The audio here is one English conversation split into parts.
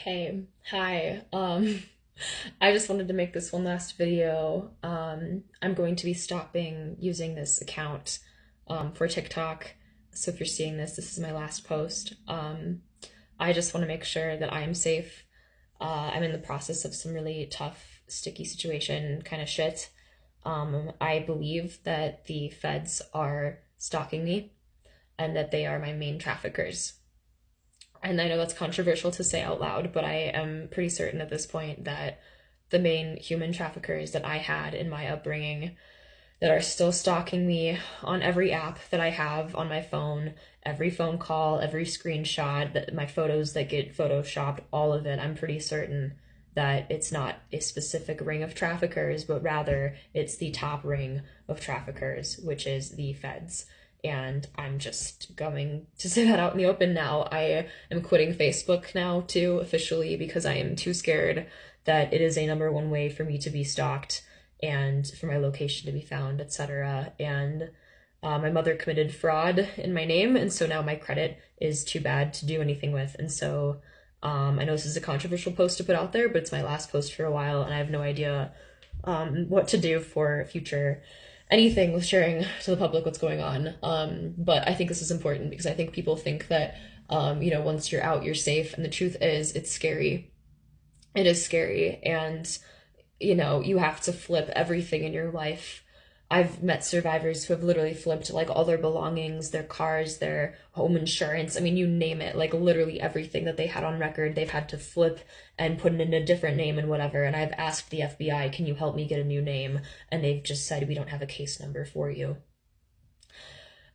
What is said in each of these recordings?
Okay, hi. I just wanted to make this one last video. I'm going to be stopping using this account for TikTok. So if you're seeing this, this is my last post. I just want to make sure that I am safe. I'm in the process of some really tough, sticky situation kind of shit. I believe that the feds are stalking me and that they are my main traffickers. And I know that's controversial to say out loud, but I am pretty certain at this point that the main human traffickers that I had in my upbringing that are still stalking me on every app that I have on my phone, every phone call, every screenshot, that my photos that get photoshopped, all of it, I'm pretty certain that it's not a specific ring of traffickers, but rather it's the top ring of traffickers, which is the feds. And I'm just going to say that out in the open now. I am quitting Facebook now too, officially, because I am too scared that it is a number one way for me to be stalked and for my location to be found, etc. And my mother committed fraud in my name, and so now my credit is too bad to do anything with. And so I know this is a controversial post to put out there, but it's my last post for a while, and I have no idea what to do for future anything with sharing to the public what's going on. But I think this is important because I think people think that, once you're out, you're safe. And the truth is, it's scary. It is scary. And, you have to flip everything in your life. I've met survivors who have literally flipped like all their belongings, their cars, their home insurance. I mean, you name it, like literally everything that they had on record, they've had to flip and put it in a different name and whatever. And I've asked the FBI, can you help me get a new name? And they've just said, we don't have a case number for you.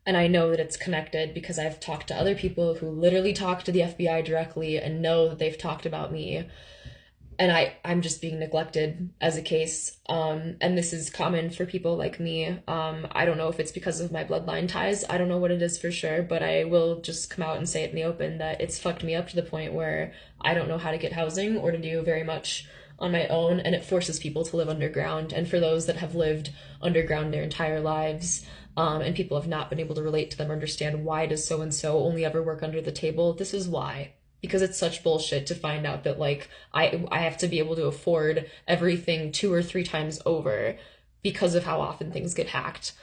And I know that it's connected because I've talked to other people who literally talk to the FBI directly and know that they've talked about me, and I'm just being neglected as a case. And this is common for people like me. I don't know if it's because of my bloodline ties. I don't know what it is for sure, but I will just come out and say it in the open that it's fucked me up to the point where I don't know how to get housing or to do very much on my own, and it forces people to live underground. And for those that have lived underground their entire lives, and people have not been able to relate to them or understand why does so-and-so only ever work under the table, this is why. Because it's such bullshit to find out that like I have to be able to afford everything 2 or 3 times over because of how often things get hacked.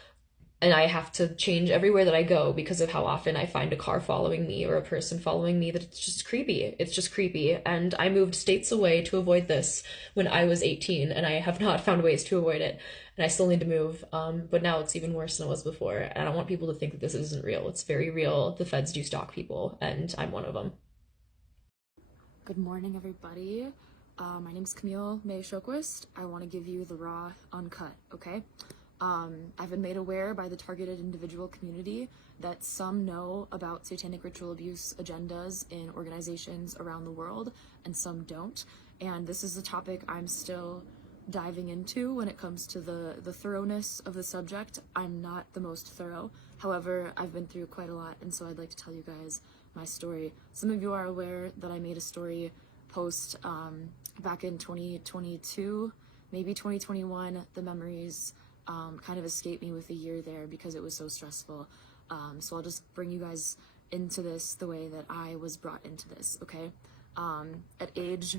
And I have to change everywhere that I go because of how often I find a car following me or a person following me, that it's just creepy. It's just creepy. And I moved states away to avoid this when I was 18, and I have not found ways to avoid it. And I still need to move. But now it's even worse than it was before. And I don't want people to think that this isn't real. It's very real. The feds do stalk people, and I'm one of them. Good morning, everybody. My name's Camille Mae Sjoquist. I want to give you the raw, uncut, okay? I've been made aware by the targeted individual community that some know about satanic ritual abuse agendas in organizations around the world, and some don't. And this is a topic I'm still diving into when it comes to the thoroughness of the subject. I'm not the most thorough. However, I've been through quite a lot, and so I'd like to tell you guys my story. Some of you are aware that I made a story post back in 2022, maybe 2021. The memories kind of escaped me with a year there because it was so stressful. So I'll just bring you guys into this the way that I was brought into this, okay? At age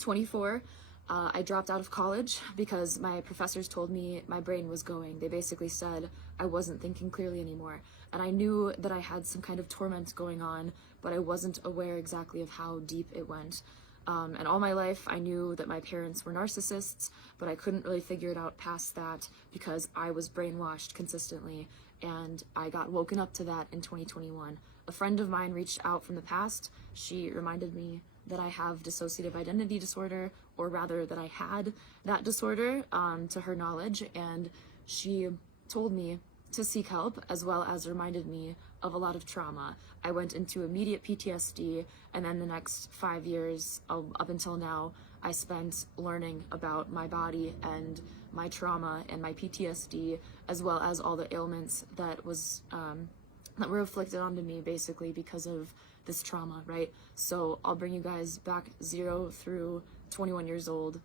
24, I dropped out of college because my professors told me my brain was going. They basically said I wasn't thinking clearly anymore. And I knew that I had some kind of torment going on, but I wasn't aware exactly of how deep it went. And all my life, I knew that my parents were narcissists, but I couldn't really figure it out past that because I was brainwashed consistently, and I got woken up to that in 2021. A friend of mine reached out from the past. She reminded me that I have dissociative identity disorder, or rather that I had that disorder, to her knowledge, and she told me to seek help, as well as reminded me of a lot of trauma. I went into immediate PTSD, and then the next 5 years, up until now, I spent learning about my body and my trauma and my PTSD, as well as all the ailments that were inflicted onto me basically because of this trauma, right? So I'll bring you guys back 0 through 21 years old,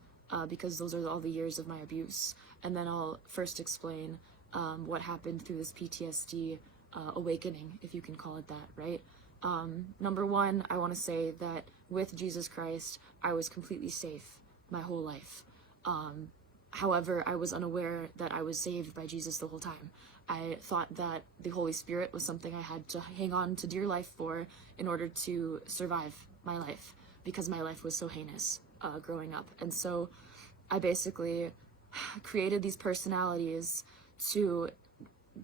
because those are all the years of my abuse. And then I'll first explain what happened through this PTSD awakening, if you can call it that, right? Number one, I want to say that with Jesus Christ, I was completely safe my whole life. However, I was unaware that I was saved by Jesus the whole time. I thought that the Holy Spirit was something I had to hang on to dear life for in order to survive my life, because my life was so heinous growing up. And so I basically created these personalities to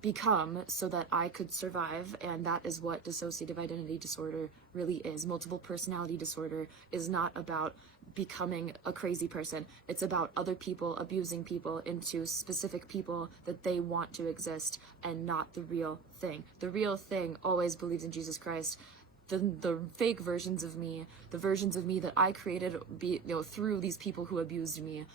become so that I could survive, and that is what dissociative identity disorder really is. Multiple personality disorder is not about becoming a crazy person. It's about other people abusing people into specific people that they want to exist, and not the real thing. The real thing always believes in Jesus Christ. The fake versions of me, the versions of me that I created, through these people who abused me.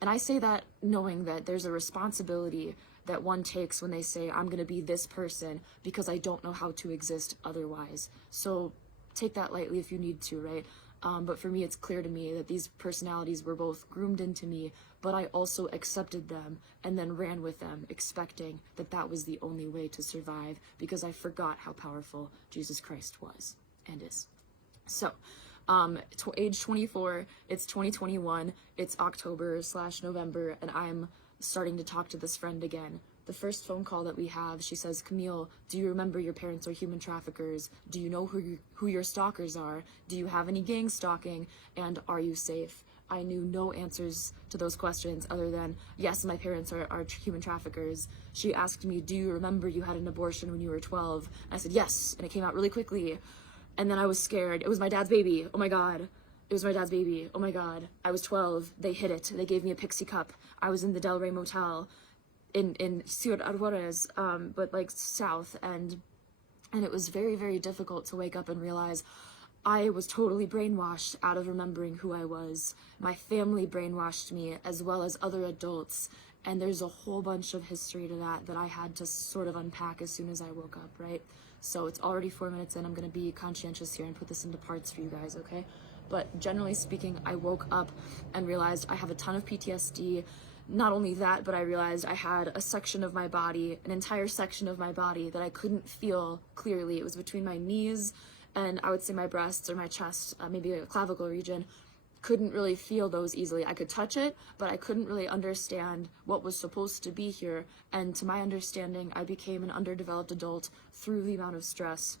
And I say that knowing that there's a responsibility that one takes when they say, I'm going to be this person because I don't know how to exist otherwise. So take that lightly if you need to, right? But for me, it's clear to me that these personalities were both groomed into me, but I also accepted them and then ran with them, expecting that that was the only way to survive, because I forgot how powerful Jesus Christ was and is. So, age 24, it's 2021, it's October/November, and I'm starting to talk to this friend again. The first phone call that we have, she says, Camille, do you remember your parents are human traffickers? Do you know who your stalkers are? Do you have any gang stalking? And are you safe? I knew no answers to those questions other than, yes, my parents are human traffickers. She asked me, do you remember you had an abortion when you were 12? I said, yes, and it came out really quickly. And then I was scared. It was my dad's baby. Oh my God. It was my dad's baby. Oh my God. I was 12. They hid it. They gave me a pixie cup. I was in the Del Rey Motel in Ciudad Juarez, but like south, and it was very, very difficult to wake up and realize I was totally brainwashed out of remembering who I was. My family brainwashed me, as well as other adults, and there's a whole bunch of history to that I had to sort of unpack as soon as I woke up, right? So it's already 4 minutes in. I'm going to be conscientious here and put this into parts for you guys, okay? But generally speaking, I woke up and realized I have a ton of PTSD. Not only that, but I realized I had a section of my body, an entire section of my body that I couldn't feel clearly. It was between my knees and I would say my breasts or my chest, maybe a clavicle region. Couldn't really feel those easily. I could touch it, but I couldn't really understand what was supposed to be here. And to my understanding, I became an underdeveloped adult through the amount of stress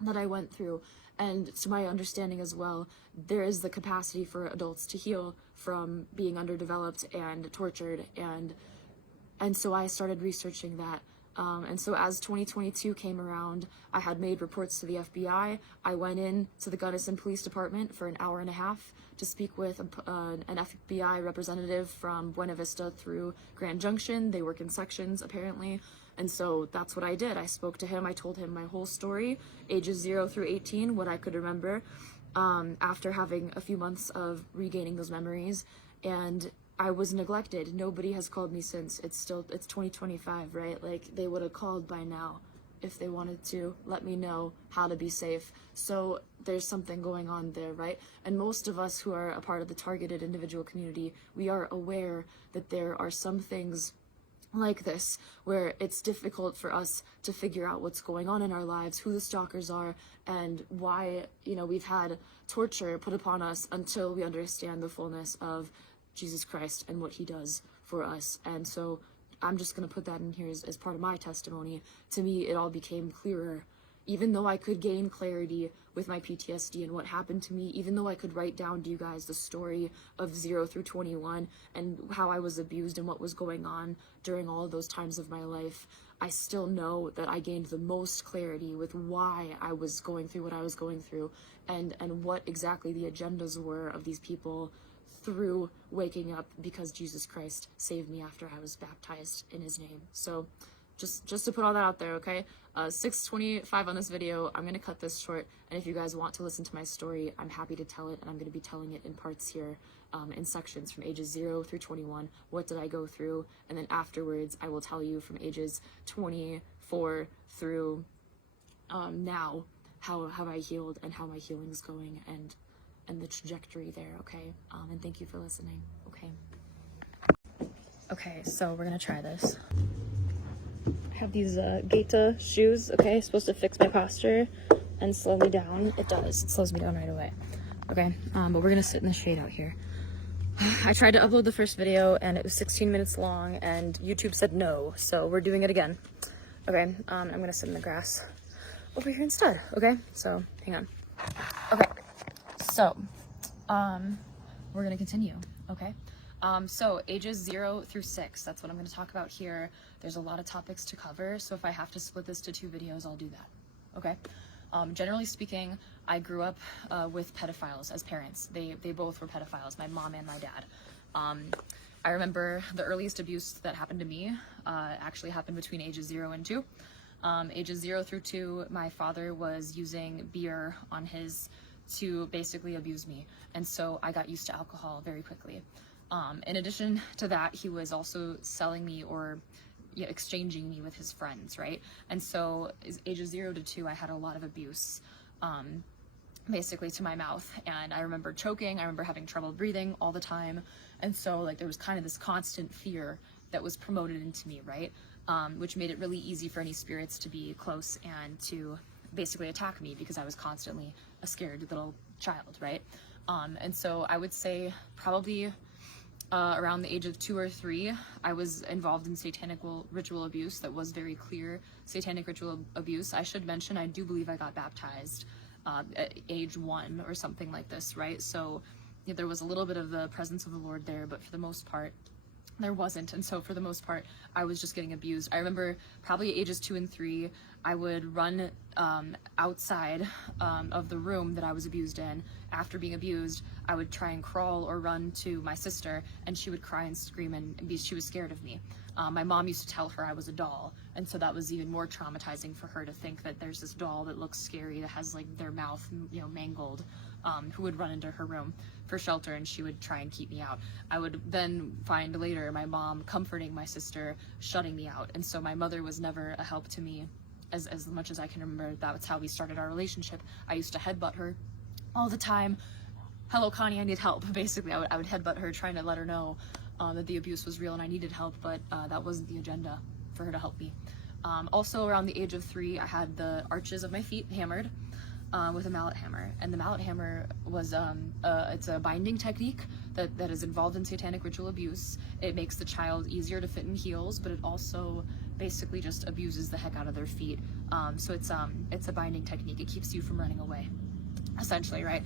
that I went through. And to my understanding as well, there is the capacity for adults to heal from being underdeveloped and tortured, and so I started researching that. And so as 2022 came around, I had made reports to the FBI. I went in to the Gunnison Police Department for an hour and a half to speak with an FBI representative from Buena Vista through Grand Junction. They work in sections, apparently. And so that's what I did. I spoke to him. I told him my whole story, ages 0 through 18, what I could remember, after having a few months of regaining those memories. And I was neglected. Nobody has called me since. It's 2025, right? Like, they would have called by now if they wanted to let me know how to be safe. So there's something going on there, right? And most of us who are a part of the targeted individual community, we are aware that there are some things like this where it's difficult for us to figure out what's going on in our lives, who the stalkers are, and why, we've had torture put upon us until we understand the fullness of Jesus Christ and what he does for us. And so I'm just going to put that in here as part of my testimony. To me, it all became clearer. Even though I could gain clarity with my PTSD and what happened to me, even though I could write down to you guys the story of 0 through 21 and how I was abused and what was going on during all of those times of my life, I still know that I gained the most clarity with why I was going through what I was going through, and what exactly the agendas were of these people through waking up because Jesus Christ saved me after I was baptized in his name. So just to put all that out there, okay? 6:25 on this video. I'm going to cut this short, and if you guys want to listen to my story, I'm happy to tell it, and I'm going to be telling it in parts here, in sections from ages 0 through 21. What did I go through? And then afterwards, I will tell you from ages 24 through now how I healed and how my healing is going, and the trajectory there, okay? And thank you for listening, okay? Okay, so we're going to try this. I have these Gaeta shoes, okay, supposed to fix my posture. and slow me down, it does. It slows me down right away. Okay, but we're gonna sit in the shade out here. I tried to upload the first video and it was 16 minutes long and YouTube said no, so we're doing it again. Okay, I'm gonna sit in the grass over here instead, okay? So, hang on. Okay, so, we're gonna continue, okay? So ages 0 through 6, that's what I'm gonna talk about here. There's a lot of topics to cover, so if I have to split this to 2 videos, I'll do that, okay? Generally speaking, I grew up with pedophiles as parents. They both were pedophiles, my mom and my dad. I remember the earliest abuse that happened to me actually happened between ages 0 and 2. Ages 0 through 2, my father was using beer on to basically abuse me, and so I got used to alcohol very quickly. In addition to that, he was also selling me or exchanging me with his friends, right? And so ages 0 to 2, I had a lot of abuse, basically to my mouth. And I remember choking, I remember having trouble breathing all the time. And so like there was kind of this constant fear that was promoted into me, right? Which made it really easy for any spirits to be close and to basically attack me because I was constantly a scared little child, right? And so I would say probably around the age of 2 or 3, I was involved in satanic ritual abuse that was very clear satanic ritual abuse. I should mention, I do believe I got baptized at age 1 or something like this, right? So there was a little bit of the presence of the Lord there, but for the most part, there wasn't. And so for the most part, I was just getting abused. I remember probably ages 2 and 3, I would run outside of the room that I was abused in. After being abused, I would try and crawl or run to my sister, and she would cry and scream, and she was scared of me. My mom used to tell her I was a doll, and so that was even more traumatizing for her to think that there's this doll that looks scary, that has like their mouth, mangled, who would run into her room for shelter, and she would try and keep me out. I would then find later my mom comforting my sister, shutting me out, and so my mother was never a help to me as much as I can remember. That's how we started our relationship. I used to headbutt her all the time. Hello, Connie, I need help. Basically, I would headbutt her, trying to let her know that the abuse was real and I needed help, but that wasn't the agenda for her to help me. Also, around the age of 3, I had the arches of my feet hammered with a mallet hammer, and the mallet hammer was it's a binding technique that is involved in satanic ritual abuse. It makes the child easier to fit in heels, but it also basically just abuses the heck out of their feet. So it's a binding technique. It keeps you from running away, essentially, right?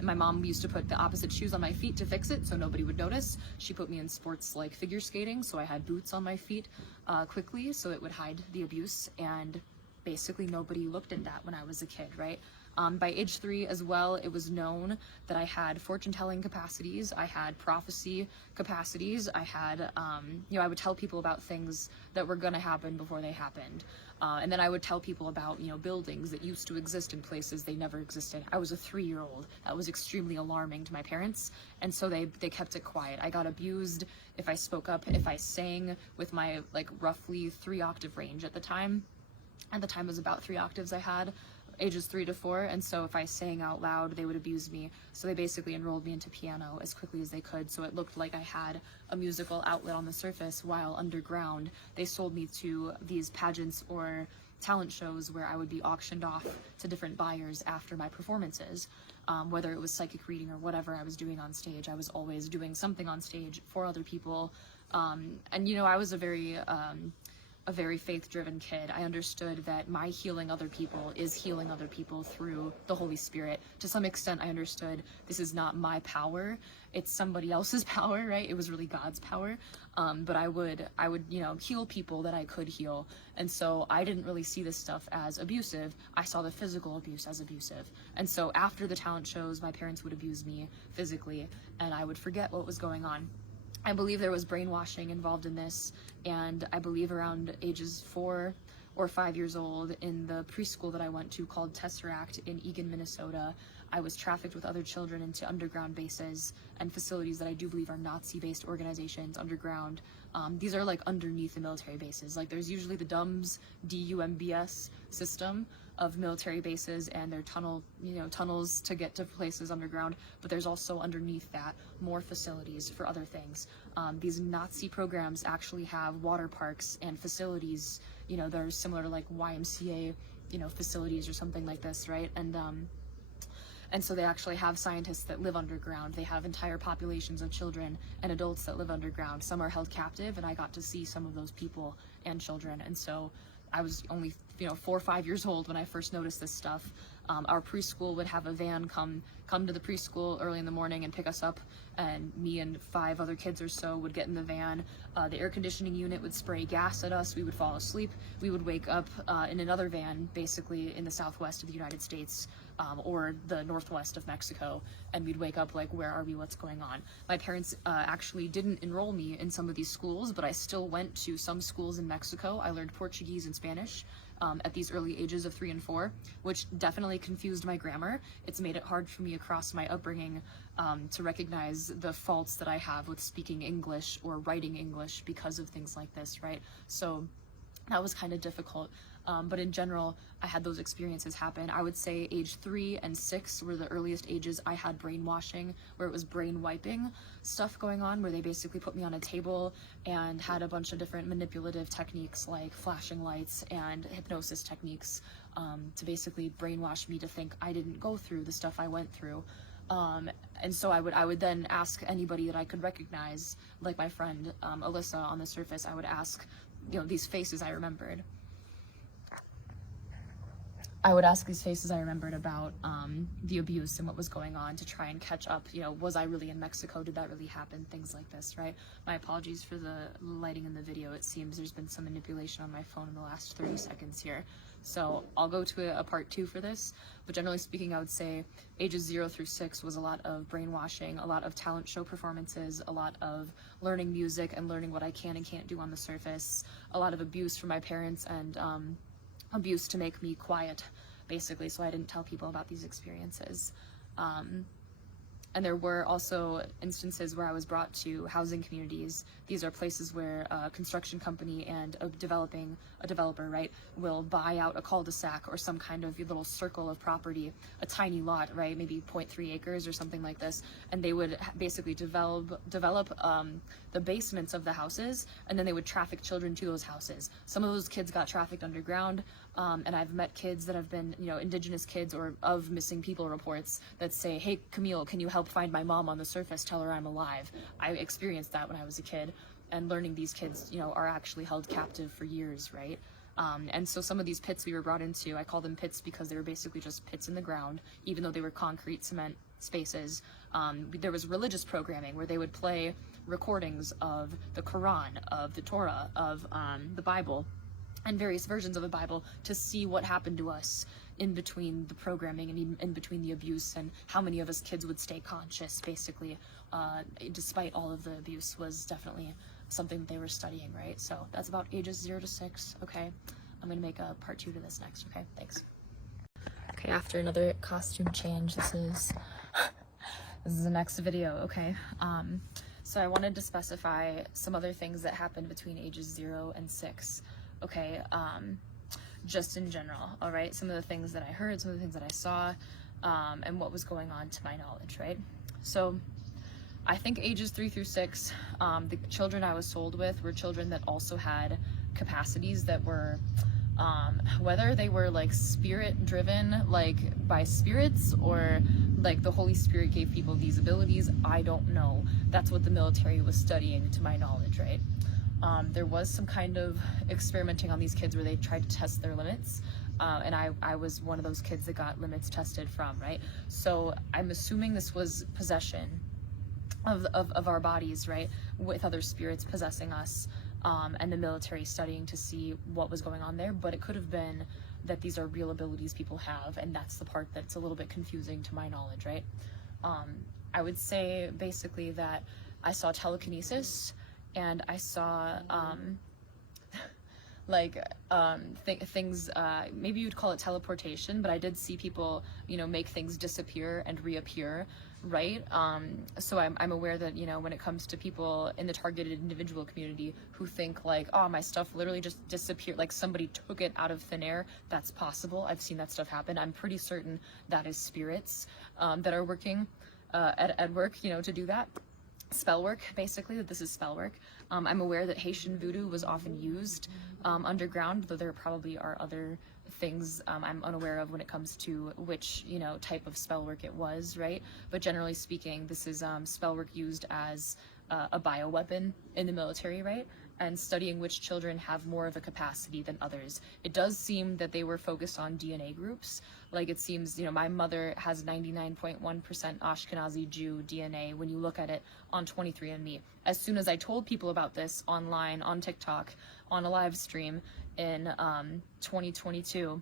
My mom used to put the opposite shoes on my feet to fix it so nobody would notice. She put me in sports like figure skating, so I had boots on my feet quickly so it would hide the abuse, and basically nobody looked at that when I was a kid, right? By age 3 as well, it was known that I had fortune-telling capacities, I had prophecy capacities, I had, I would tell people about things that were gonna happen before they happened. And then I would tell people about, buildings that used to exist in places they never existed. I was a 3-year-old. That was extremely alarming to my parents, and so they kept it quiet. I got abused if I spoke up, if I sang with my, roughly 3-octave range at the time. At the time, it was about 3 octaves I had, ages 3 to 4, and so if I sang out loud, they would abuse me. So they basically enrolled me into piano as quickly as they could, so it looked like I had a musical outlet on the surface, while underground, they sold me to these pageants or talent shows where I would be auctioned off to different buyers after my performances. Whether it was psychic reading or whatever I was doing on stage, I was always doing something on stage for other people. And I was a very faith-driven kid. I understood that my healing other people is healing other people through the Holy Spirit. To some extent, I understood this is not my power, it's somebody else's power, right? It was really God's power. But I would heal people that I could heal. And so I didn't really see this stuff as abusive. I saw the physical abuse as abusive. And so after the talent shows, my parents would abuse me physically, and I would forget what was going on. I believe there was brainwashing involved in this, and I believe around ages 4 or 5 years old, in the preschool that I went to called Tesseract in Eagan, Minnesota, I was trafficked with other children into underground bases and facilities that I do believe are Nazi-based organizations underground. These are like underneath the military bases. Like there's usually the DUMBS, D-U-M-B-S system of military bases and their tunnels to get to places underground, but there's also underneath that more facilities for other things. These Nazi programs actually have water parks and facilities, that are similar to like YMCA, you know, facilities or something like this, right? And so they actually have scientists that live underground. They have entire populations of children and adults that live underground. Some are held captive, and I got to see some of those people and children. And so I was only, you know, 4 or 5 years old when I first noticed this stuff. Our preschool would have a van come to the preschool early in the morning and pick us up, and me and 5 other kids or so would get in the van. The air conditioning unit would spray gas at us. We would fall asleep. We would wake up in another van, basically in the southwest of the United States, or the northwest of Mexico, and we'd wake up like, where are we, what's going on? My parents actually didn't enroll me in some of these schools, but I still went to some schools in Mexico. I learned Portuguese and Spanish at these early ages of 3 and 4, which definitely confused my grammar. It's made it hard for me across my upbringing to recognize the faults that I have with speaking English or writing English because of things like this, right? So that was kind of difficult. But in general, I had those experiences happen. I would say age 3 and 6 were the earliest ages I had brainwashing, where it was brain wiping stuff going on, where they basically put me on a table and had a bunch of different manipulative techniques like flashing lights and hypnosis techniques to basically brainwash me to think I didn't go through the stuff I went through. And so I would then ask anybody that I could recognize, like my friend Alyssa on the surface. I would ask, you know, these faces I remembered. I would ask these faces I remembered about the abuse and what was going on to try and catch up. You know, was I really in Mexico? Did that really happen? Things like this, right? My apologies for the lighting in the video. It seems there's been some manipulation on my phone in the last 30 seconds here. So I'll go to a part 2 for this. But generally speaking, I would say ages 0 through 6 was a lot of brainwashing, a lot of talent show performances, a lot of learning music and learning what I can and can't do on the surface, a lot of abuse from my parents, and abuse to make me quiet, basically, so I didn't tell people about these experiences. And there were also instances where I was brought to housing communities. These are places where a construction company and a developer, right, will buy out a cul-de-sac or some kind of little circle of property, a tiny lot, right, maybe 0.3 acres or something like this, and they would basically develop the basements of the houses, and then they would traffic children to those houses. Some of those kids got trafficked underground, and I've met kids that have been, you know, indigenous kids or of missing people reports that say, hey, Camille, can you help find my mom on the surface? Tell her I'm alive. I experienced that when I was a kid, and learning these kids, you know, are actually held captive for years, right? And so some of these pits we were brought into, I call them pits because they were basically just pits in the ground, even though they were concrete cement spaces. There was religious programming where they would play recordings of the Quran, of the Torah, of the Bible, and various versions of the Bible to see what happened to us in between the programming and in between the abuse, and how many of us kids would stay conscious, basically, despite all of the abuse, was definitely something that they were studying, right? So that's about ages 0 to 6, okay? I'm gonna make a part 2 to this next, okay? Thanks. Okay, after another costume change, this is the next video, okay? So I wanted to specify some other things that happened between ages 0 and 6, okay? Just in general, all right? Some of the things that I heard, some of the things that I saw, and what was going on to my knowledge, right? So I think ages 3 through 6, the children I was sold with were children that also had capacities that were, whether they were like spirit driven, like by spirits, or like the Holy Spirit gave people these abilities, I don't know. That's what the military was studying, to my knowledge, right? There was some kind of experimenting on these kids where they tried to test their limits, and I was one of those kids that got limits tested from, right? So I'm assuming this was possession of our bodies, right, with other spirits possessing us, and the military studying to see what was going on there. But it could have been that these are real abilities people have, and that's the part that's a little bit confusing to my knowledge, right? I would say basically that I saw telekinesis, and I saw things, maybe you'd call it teleportation, but I did see people, you know, make things disappear and reappear, right? So I'm aware that, you know, when it comes to people in the targeted individual community who think like, oh, my stuff literally just disappeared, like somebody took it out of thin air, that's possible. I've seen that stuff happen. I'm pretty certain that is spirits that are working at work, you know, to do that. Spell work, basically, that this is spell work. I'm aware that Haitian voodoo was often used underground, though there probably are other things I'm unaware of when it comes to which, you know, type of spell work it was, right? But generally speaking, this is spell work used as a bioweapon in the military, right? And studying which children have more of a capacity than others. It does seem that they were focused on DNA groups. Like, it seems, you know, my mother has 99.1% Ashkenazi Jew DNA when you look at it on 23andMe. As soon as I told people about this online, on TikTok, on a live stream in 2022,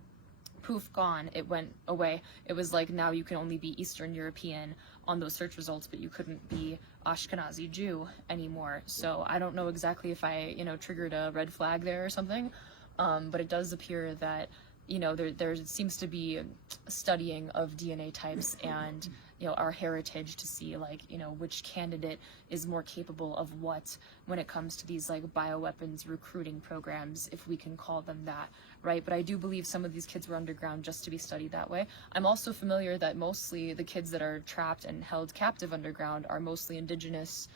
poof, gone. It went away. It was like, now you can only be Eastern European on those search results, but you couldn't be Ashkenazi Jew anymore. So I don't know exactly if I, you know, triggered a red flag there or something, but it does appear that, you know, there seems to be studying of DNA types and, you know, our heritage to see, like, you know, which candidate is more capable of what when it comes to these, like, bioweapons recruiting programs, if we can call them that, right? But I do believe some of these kids were underground just to be studied that way. I'm also familiar that mostly the kids that are trapped and held captive underground are mostly indigenous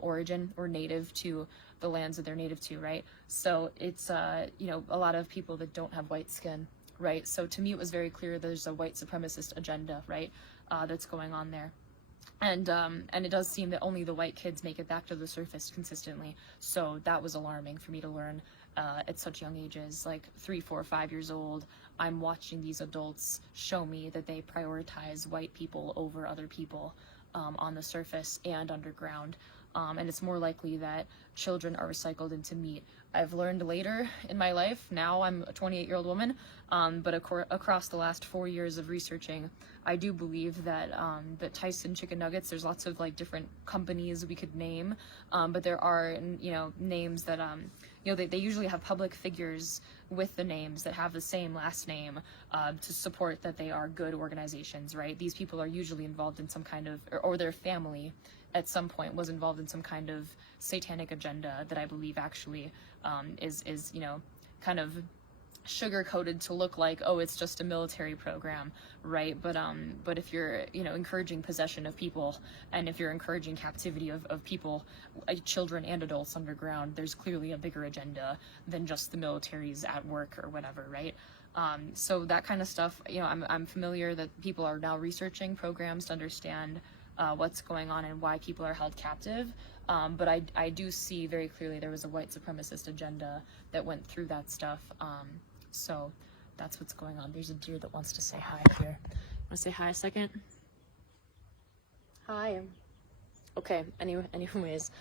origin or native to the lands that they're native to, right? So it's, you know, a lot of people that don't have white skin, right? So to me, it was very clear there's a white supremacist agenda, right, that's going on there. And it does seem that only the white kids make it back to the surface consistently. So that was alarming for me to learn at such young ages, like 3, 4, 5 years old. I'm watching these adults show me that they prioritize white people over other people on the surface and underground. And it's more likely that children are recycled into meat. I've learned later in my life, now I'm a 28-year-old woman, but across the last 4 years of researching, I do believe that that Tyson chicken nuggets, there's lots of, like, different companies we could name, but there are, you know, names that, you know, they usually have public figures with the names that have the same last name to support that they are good organizations, right? These people are usually involved in some kind of, or their family at some point was involved in some kind of satanic agenda that I believe actually is, you know, kind of sugar-coated to look like, oh, it's just a military program, right? But if you're, you know, encouraging possession of people, and if you're encouraging captivity of people, children and adults underground, there's clearly a bigger agenda than just the military's at work or whatever, right? So that kind of stuff, you know, I'm familiar that people are now researching programs to understand what's going on and why people are held captive. But I do see very clearly there was a white supremacist agenda that went through that stuff. So that's what's going on. There's a deer that wants to say hi here. Want to say hi a second? Hi. Okay, anyways.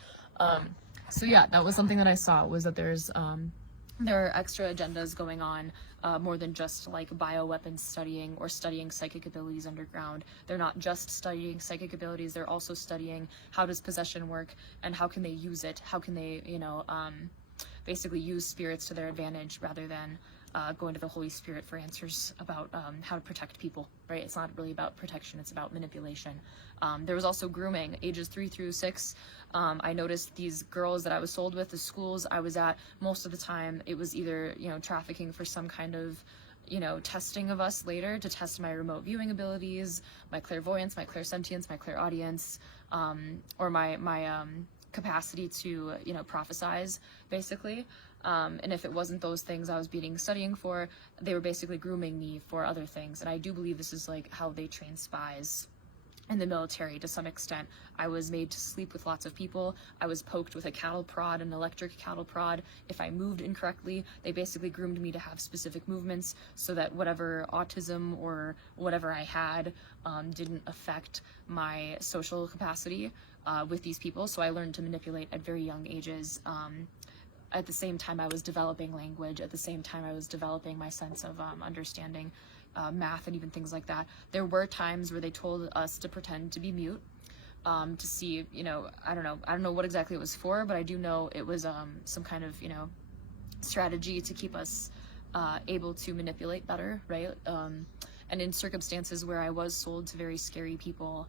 So yeah, that was something that I saw, was that there are extra agendas going on, more than just, like, bioweapons studying or studying psychic abilities underground. They're not just studying psychic abilities, they're also studying how does possession work and how can they use it, how can they, you know, basically use spirits to their advantage rather than going to the Holy Spirit for answers about how to protect people, right? It's not really about protection, it's about manipulation. There was also grooming, ages 3 through 6. I noticed these girls that I was sold with, the schools I was at, most of the time it was either, you know, trafficking for some kind of, you know, testing of us later to test my remote viewing abilities, my clairvoyance, my clairsentience, my clairaudience, or my capacity to, you know, prophesize, basically. And if it wasn't those things I was studying for, they were basically grooming me for other things. And I do believe this is, like, how they train spies in the military to some extent. I was made to sleep with lots of people. I was poked with a cattle prod, an electric cattle prod. If I moved incorrectly, they basically groomed me to have specific movements so that whatever autism or whatever I had didn't affect my social capacity with these people. So I learned to manipulate at very young ages. At the same time I was developing language, at the same time I was developing my sense of understanding math and even things like that. There were times where they told us to pretend to be mute, to see, you know, I don't know what exactly it was for, but I do know it was some kind of, you know, strategy to keep us able to manipulate better, right? And in circumstances where I was sold to very scary people,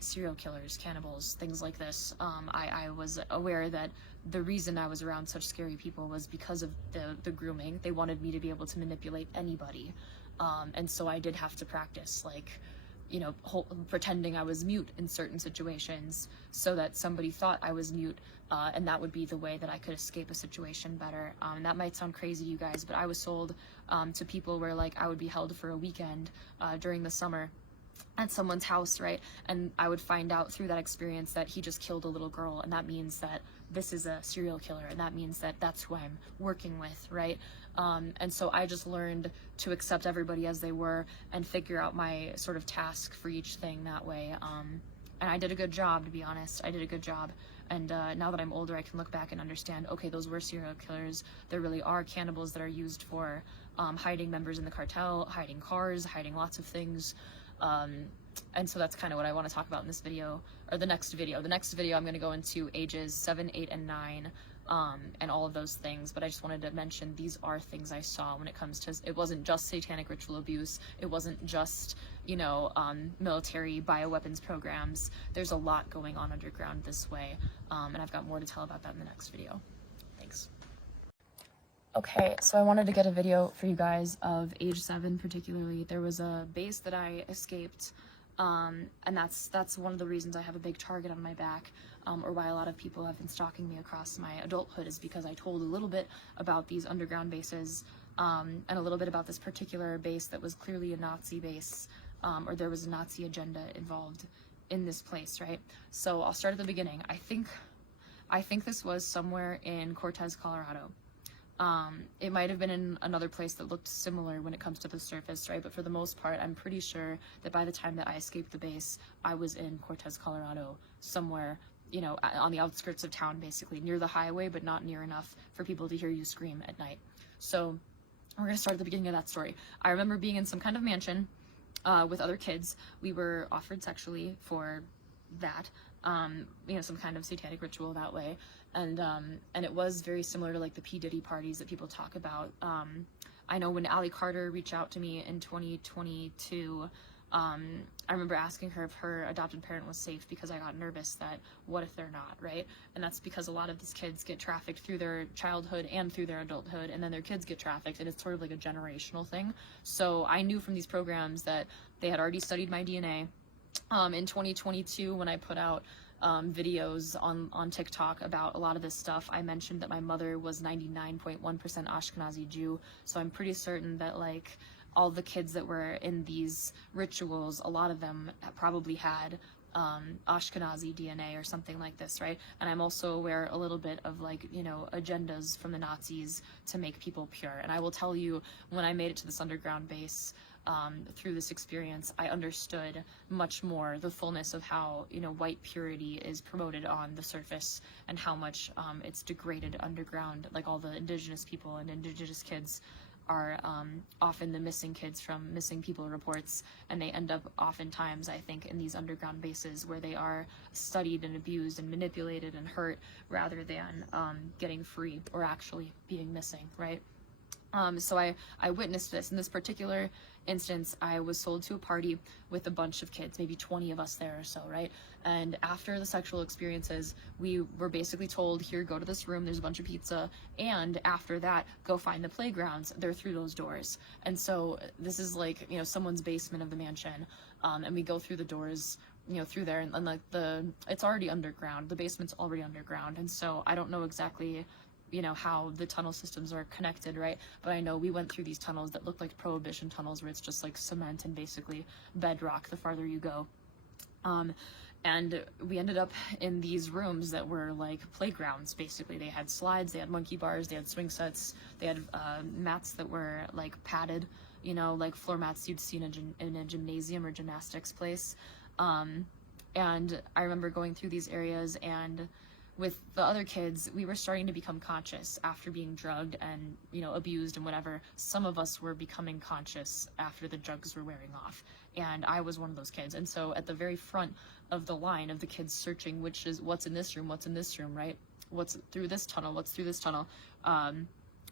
serial killers, cannibals, things like this, I was aware that the reason I was around such scary people was because of the grooming. They wanted me to be able to manipulate anybody. And so I did have to practice, like, you know, pretending I was mute in certain situations so that somebody thought I was mute, and that would be the way that I could escape a situation better. That might sound crazy to you guys, but I was sold to people where like I would be held for a weekend during the summer at someone's house, right? And I would find out through that experience that he just killed a little girl, and that means that this is a serial killer, and that means that that's who I'm working with, right? And so I just learned to accept everybody as they were and figure out my sort of task for each thing that way. And I did a good job, to be honest. I did a good job. And now that I'm older, I can look back and understand, okay, those were serial killers. There really are cannibals that are used for hiding members in the cartel, hiding cars, hiding lots of things. And so that's kind of what I want to talk about in this video, or the next video. The next video I'm going to go into ages 7, 8, and 9, and all of those things, but I just wanted to mention these are things I saw when it comes to, it wasn't just satanic ritual abuse, it wasn't just, you know, military bioweapons programs. There's a lot going on underground this way, and I've got more to tell about that in the next video. Thanks. Okay, so I wanted to get a video for you guys of age 7 particularly. There was a base that I escaped, and that's one of the reasons I have a big target on my back, or why a lot of people have been stalking me across my adulthood, is because I told a little bit about these underground bases, and a little bit about this particular base that was clearly a Nazi base, or there was a Nazi agenda involved in this place, right? So I'll start at the beginning. I think this was somewhere in Cortez, Colorado. It might have been in another place that looked similar when it comes to the surface, right? But for the most part, I'm pretty sure that by the time that I escaped the base, I was in Cortez, Colorado, somewhere, you know, on the outskirts of town, basically, near the highway, but not near enough for people to hear you scream at night. So we're gonna start at the beginning of that story. I remember being in some kind of mansion with other kids. We were offered sexually for that, you know, some kind of satanic ritual that way. And it was very similar to like the P. Diddy parties that people talk about. I know when Allie Carter reached out to me in 2022, I remember asking her if her adopted parent was safe, because I got nervous that what if they're not, right? And that's because a lot of these kids get trafficked through their childhood and through their adulthood, and then their kids get trafficked, and it's sort of like a generational thing. So I knew from these programs that they had already studied my DNA. In 2022, when I put out videos on TikTok about a lot of this stuff, I mentioned that my mother was 99.1% Ashkenazi Jew, so I'm pretty certain that like all the kids that were in these rituals, a lot of them probably had Ashkenazi DNA or something like this, right? And I'm also aware a little bit of like, you know, agendas from the Nazis to make people pure. And I will tell you, when I made it to this underground base, through this experience, I understood much more the fullness of how, you know, white purity is promoted on the surface, and how much it's degraded underground. Like all the indigenous people and indigenous kids are often the missing kids from missing people reports, and they end up oftentimes, I think, in these underground bases where they are studied and abused and manipulated and hurt, rather than getting free or actually being missing, right? So I witnessed this. In this particular instance, I was sold to a party with a bunch of kids, maybe 20 of us there or so, right? And after the sexual experiences, we were basically told, here, go to this room, there's a bunch of pizza, and after that, go find the playgrounds. They're through those doors. And so this is like, you know, someone's basement of the mansion, and we go through the doors, you know, through there, and like it's already underground. The basement's already underground, and so I don't know exactly, you know, how the tunnel systems are connected, right? But I know we went through these tunnels that looked like prohibition tunnels, where it's just like cement and basically bedrock the farther you go. And we ended up in these rooms that were like playgrounds, basically. They had slides, they had monkey bars, they had swing sets, they had mats that were like padded, you know, like floor mats you'd see in a gymnasium or gymnastics place. And I remember going through these areas, and with the other kids, we were starting to become conscious after being drugged and, you know, abused and whatever. Some of us were becoming conscious after the drugs were wearing off, and I was one of those kids. And so at the very front of the line of the kids searching, what's in this room, right? What's through this tunnel, what's through this tunnel,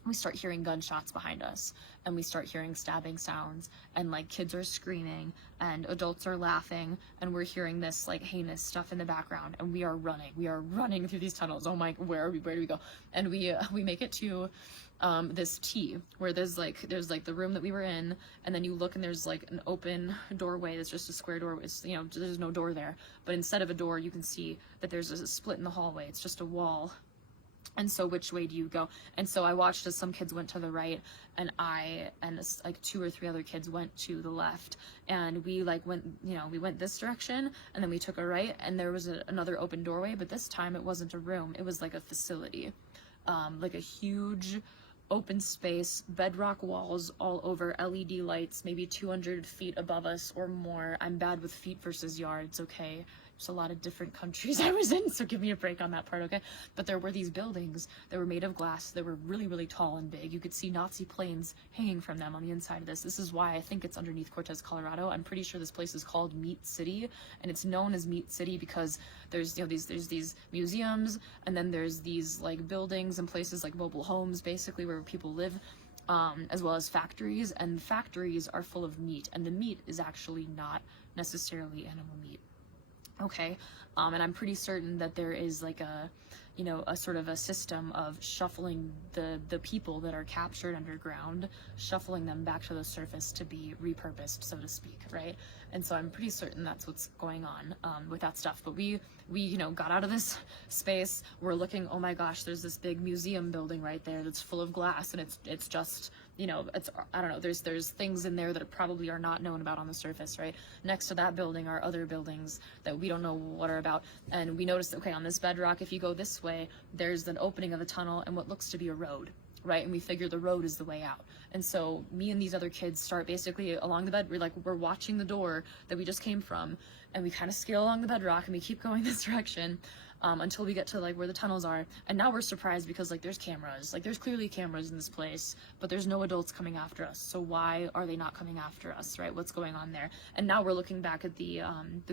we start hearing gunshots behind us, and we start hearing stabbing sounds, and like kids are screaming and adults are laughing, and we're hearing this like heinous stuff in the background, and we are running through these tunnels. Oh my, where do we go? And we make it to this T where there's like the room that we were in, and then you look and there's like an open doorway that's just a square door. It's, you know, there's no door there, but instead of a door you can see that there's a split in the hallway. It's just a wall. And so which way do you go? And so I watched as some kids went to the right, and like 2 or 3 other kids went to the left, and we like went, you know, we went this direction, and then we took a right, and there was another open doorway, but this time it wasn't a room, it was like a facility, like a huge open space, bedrock walls all over, LED lights, maybe 200 feet above us or more. I'm bad with feet versus yards, okay? There's a lot of different countries I was in, so give me a break on that part, okay? But there were these buildings that were made of glass that were really, really tall and big. You could see Nazi planes hanging from them on the inside of this. This is why I think it's underneath Cortez, Colorado. I'm pretty sure this place is called Meat City, and it's known as Meat City because there's, you know, there's these museums, and then there's these like buildings and places like mobile homes, basically, where people live. As well as factories, and factories are full of meat, and the meat is actually not necessarily animal meat. Okay, and I'm pretty certain that there is like a, you know, a sort of a system of shuffling the people that are captured underground, shuffling them back to the surface to be repurposed, so to speak, right? And so I'm pretty certain that's what's going on with that stuff. But we you know, got out of this space. We're looking, oh my gosh, there's this big museum building right there that's full of glass, and it's just, you know, it's, I don't know, there's things in there that probably are not known about on the surface, right? Next to that building are other buildings that we don't know what are about, and we noticed, okay, on this bedrock, if you go this way, there's an opening of a tunnel and what looks to be a road, right? And we figure the road is the way out. And so me and these other kids start basically along the bed, we're watching the door that we just came from, and we kind of scale along the bedrock, and we keep going this direction until we get to like where the tunnels are. And now we're surprised because like there's cameras, like there's clearly cameras in this place, but there's no adults coming after us. So why are they not coming after us, right? What's going on there? And now we're looking back at the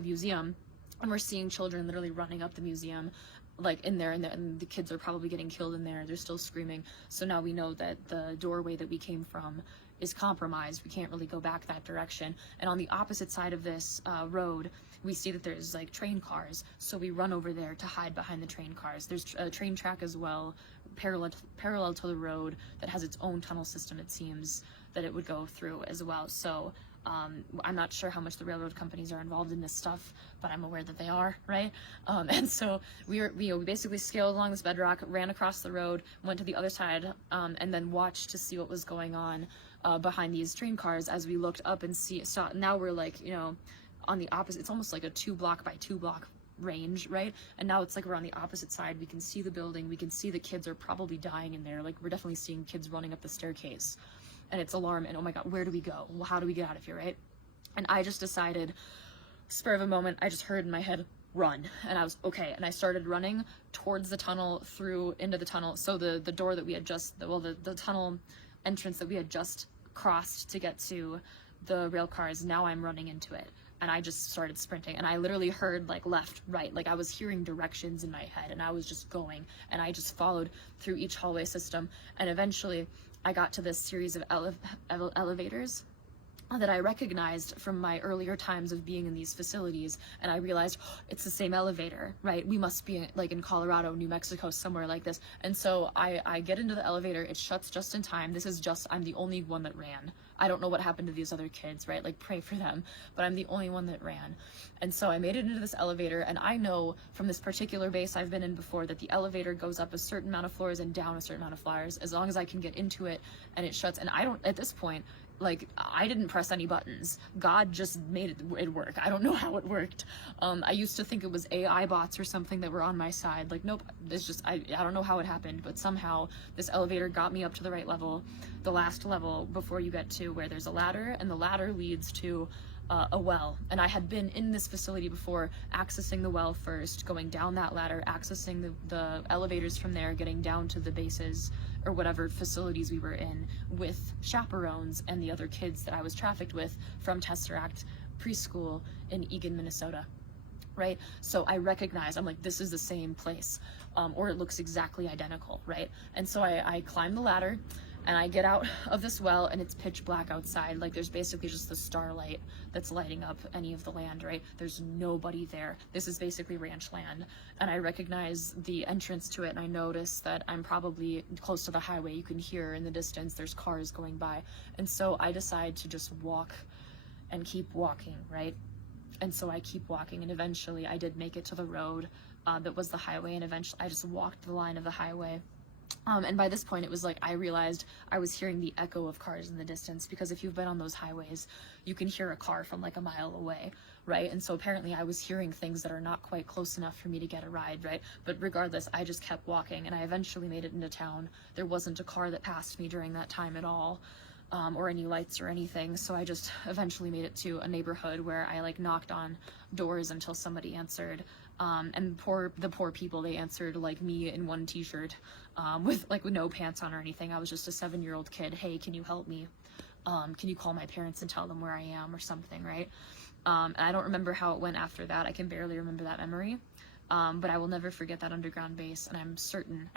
museum, and we're seeing children literally running up the museum, like in there, and the kids are probably getting killed in there. They're still screaming. So now we know that the doorway that we came from is compromised. We can't really go back that direction. And on the opposite side of this road, we see that there's like train cars. So we run over there to hide behind the train cars. There's a train track as well, parallel to the road, that has its own tunnel system, it seems, that it would go through as well. So I'm not sure how much the railroad companies are involved in this stuff, but I'm aware that they are, right? And so we basically scaled along this bedrock, ran across the road, went to the other side, and then watched to see what was going on behind these train cars as we looked up and saw. Now we're like, you know, on the opposite, it's almost like a 2-block by 2-block range, right? And now it's like we're on the opposite side. We can see the building, we can see the kids are probably dying in there. Like we're definitely seeing kids running up the staircase, and it's alarm, and oh my god, where do we go? Well, how do we get out of here, right? And I just decided, spur of a moment, I just heard in my head, run. And I was okay, and I started running towards the tunnel, through into the tunnel. So the door that we had just, the tunnel entrance that we had just crossed to get to the rail cars, now I'm running into it. And I just started sprinting, and I literally heard like left, right, like I was hearing directions in my head, and I was just going, and I just followed through each hallway system, and eventually I got to this series of elevators that I recognized from my earlier times of being in these facilities, and I realized, oh, it's the same elevator, right? We must be like in Colorado, New Mexico, somewhere like this. And so I get into the elevator, it shuts just in time. This is just, I'm the only one that ran. I don't know what happened to these other kids, right? Like, pray for them, but I'm the only one that ran. And so I made it into this elevator, and I know from this particular base I've been in before that the elevator goes up a certain amount of floors and down a certain amount of floors, as long as I can get into it and it shuts. And I don't, at this point, like, I didn't press any buttons. God just made it work. I don't know how it worked. I used to think it was AI bots or something that were on my side. Like, nope, it's just, I don't know how it happened, but somehow this elevator got me up to the right level, the last level before you get to where there's a ladder, and the ladder leads to a well. And I had been in this facility before, accessing the well first, going down that ladder, accessing the elevators from there, getting down to the bases or whatever facilities we were in with chaperones and the other kids that I was trafficked with from Tesseract preschool in Eagan, Minnesota. right? So I recognize, I'm like, this is the same place, or it looks exactly identical, right? And so I climb the ladder and I get out of this well, and it's pitch black outside. Like, there's basically just the starlight that's lighting up any of the land, right? There's nobody there. This is basically ranch land. And I recognize the entrance to it, and I notice that I'm probably close to the highway. You can hear in the distance, there's cars going by. And so I decide to just walk and keep walking, right? And so I keep walking, and eventually I did make it to the road that was the highway, and eventually I just walked the line of the highway. And by this point, it was like I realized I was hearing the echo of cars in the distance, because if you've been on those highways, you can hear a car from like a mile away, right? And so apparently I was hearing things that are not quite close enough for me to get a ride, right? But regardless, I just kept walking, and I eventually made it into town. There wasn't a car that passed me during that time at all. Or any lights or anything, so I just eventually made it to a neighborhood where I like knocked on doors until somebody answered, and the poor people, they answered like me in one t-shirt, with no pants on or anything. I was just a 7-year-old kid. Hey, can you help me? Can you call my parents and tell them where I am or something, right? And I don't remember how it went after that. I can barely remember that memory. But I will never forget that underground base, and I'm certain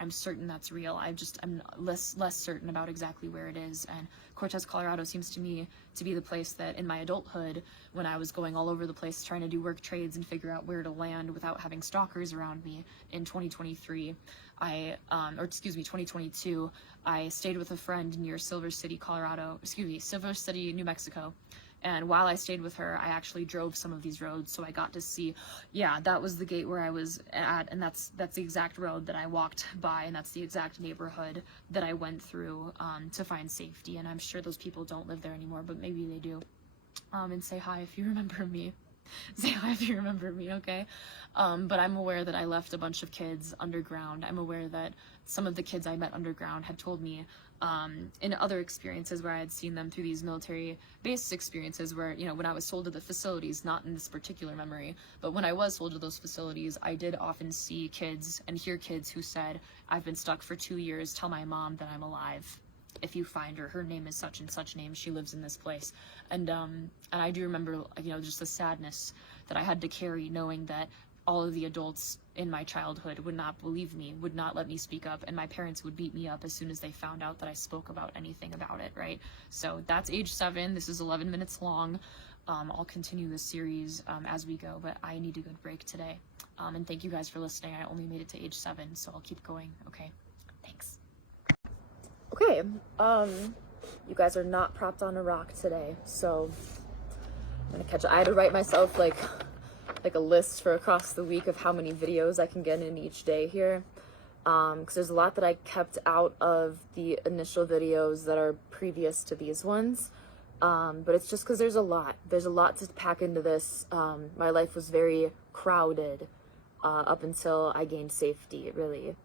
that's real. I'm less certain about exactly where it is. And Cortez, Colorado seems to me to be the place that in my adulthood, when I was going all over the place trying to do work trades and figure out where to land without having stalkers around me in 2023, 2022, I stayed with a friend near Silver City, New Mexico. And while I stayed with her, I actually drove some of these roads, so I got to see, yeah, that was the gate where I was at, and that's the exact road that I walked by, and that's the exact neighborhood that I went through to find safety. And I'm sure those people don't live there anymore, but maybe they do. And say hi if you remember me. Say hi if you remember me, okay? But I'm aware that I left a bunch of kids underground. I'm aware that some of the kids I met underground had told me in other experiences where I had seen them through these military base experiences where, you know, when I was sold to the facilities, not in this particular memory, but when I was sold to those facilities, I did often see kids and hear kids who said, I've been stuck for 2 years, tell my mom that I'm alive. If you find her name is such and such name, she lives in this place. And I do remember, you know, just the sadness that I had to carry, knowing that all of the adults in my childhood would not believe me, would not let me speak up, and my parents would beat me up as soon as they found out that I spoke about anything about it, right? So that's age 7. This is 11 minutes long. I'll continue this series as we go, but I need a good break today. And thank you guys for listening. I only made it to age 7, so I'll keep going, okay? Thanks. Okay, you guys are not propped on a rock today, so I'm gonna catch up. I had to write myself like a list for across the week of how many videos I can get in each day here, because there's a lot that I kept out of the initial videos that are previous to these ones, but it's just because there's a lot to pack into this. My life was very crowded up until I gained safety, really,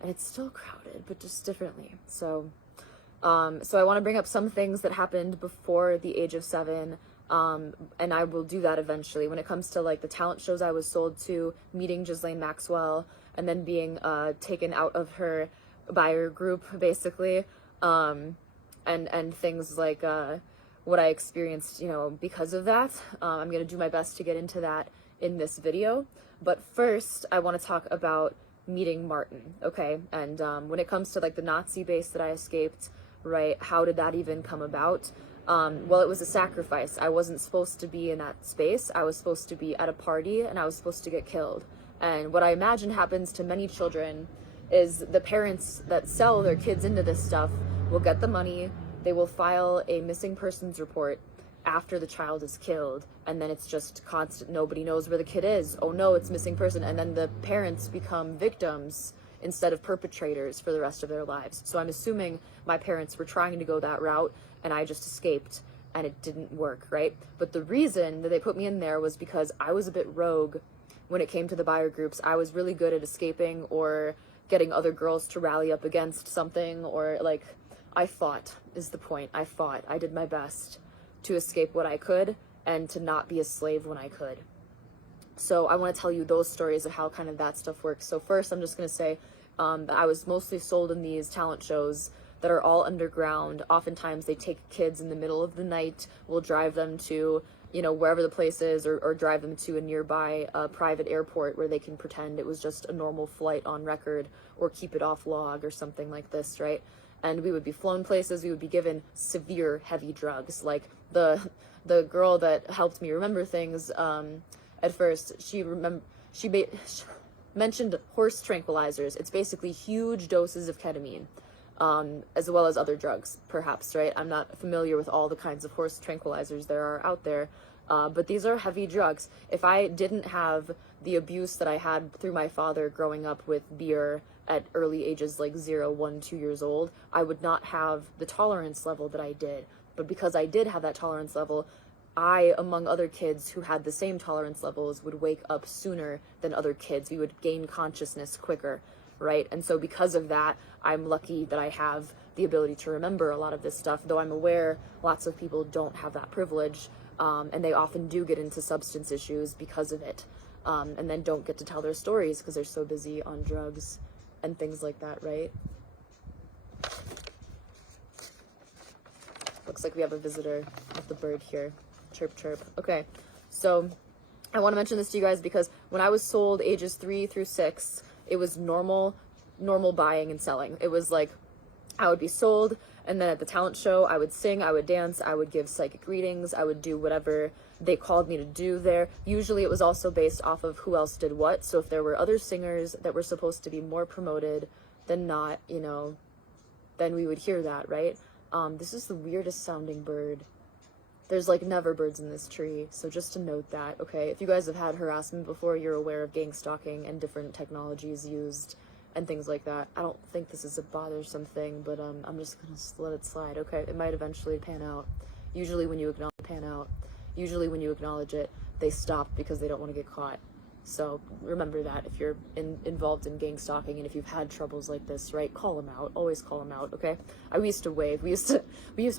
and it's still crowded, but just differently. So I want to bring up some things that happened before the age of 7. And I will do that eventually. When it comes to like the talent shows I was sold to, meeting Ghislaine Maxwell, and then being taken out of her buyer group, basically, and things like what I experienced, you know, because of that. I'm gonna do my best to get into that in this video. But first, I want to talk about meeting Martin, okay? And when it comes to like the Nazi base that I escaped, right? How did that even come about? Well, it was a sacrifice. I wasn't supposed to be in that space. I was supposed to be at a party, and I was supposed to get killed. And what I imagine happens to many children is the parents that sell their kids into this stuff will get the money, they will file a missing persons report after the child is killed, and then it's just constant, nobody knows where the kid is. Oh no, it's missing person. And then the parents become victims instead of perpetrators for the rest of their lives. So I'm assuming my parents were trying to go that route, and I just escaped, and it didn't work, right? But the reason that they put me in there was because I was a bit rogue when it came to the buyer groups. I was really good at escaping or getting other girls to rally up against something, or like, I fought is the point. I fought. I did my best to escape what I could and to not be a slave when I could. So I want to tell you those stories of how kind of that stuff works. So first, I'm just going to say that I was mostly sold in these talent shows that are all underground. Oftentimes they take kids in the middle of the night, will drive them to you know, wherever the place is, or drive them to a nearby private airport where they can pretend it was just a normal flight on record, or keep it off log or something like this, right? And we would be flown places, we would be given severe heavy drugs. Like the girl that helped me remember things at first, she mentioned horse tranquilizers. It's basically huge doses of ketamine, as well as other drugs, perhaps, right? I'm not familiar with all the kinds of horse tranquilizers there are out there, but these are heavy drugs. If I didn't have the abuse that I had through my father growing up with beer at early ages, like 0, 1, 2 years old, I would not have the tolerance level that I did. But because I did have that tolerance level, I, among other kids who had the same tolerance levels, would wake up sooner than other kids. We would gain consciousness quicker, right? And so because of that, I'm lucky that I have the ability to remember a lot of this stuff, though I'm aware lots of people don't have that privilege, and they often do get into substance issues because of it, and then don't get to tell their stories because they're so busy on drugs and things like that, right? Looks like we have a visitor with the bird here. Chirp, chirp. Okay, so I want to mention this to you guys because when I was sold ages 3 through 6, it was normal buying and selling. It was like I would be sold, and then at the talent show, I would sing, I would dance, I would give psychic readings, I would do whatever they called me to do there. Usually it was also based off of who else did what. So if there were other singers that were supposed to be more promoted than not, you know, then we would hear that, right? This is the weirdest sounding bird. There's like never birds in this tree, so just to note that, okay? If you guys have had harassment before, you're aware of gangstalking and different technologies used and things like that. I don't think this is a bothersome thing, but I'm just gonna let it slide, okay? It might eventually pan out. Usually when you acknowledge it, they stop because they don't want to get caught. So remember that if you're involved in gang stalking, and if you've had troubles like this, right, call them out. Always call them out, okay? We used to wave. We used to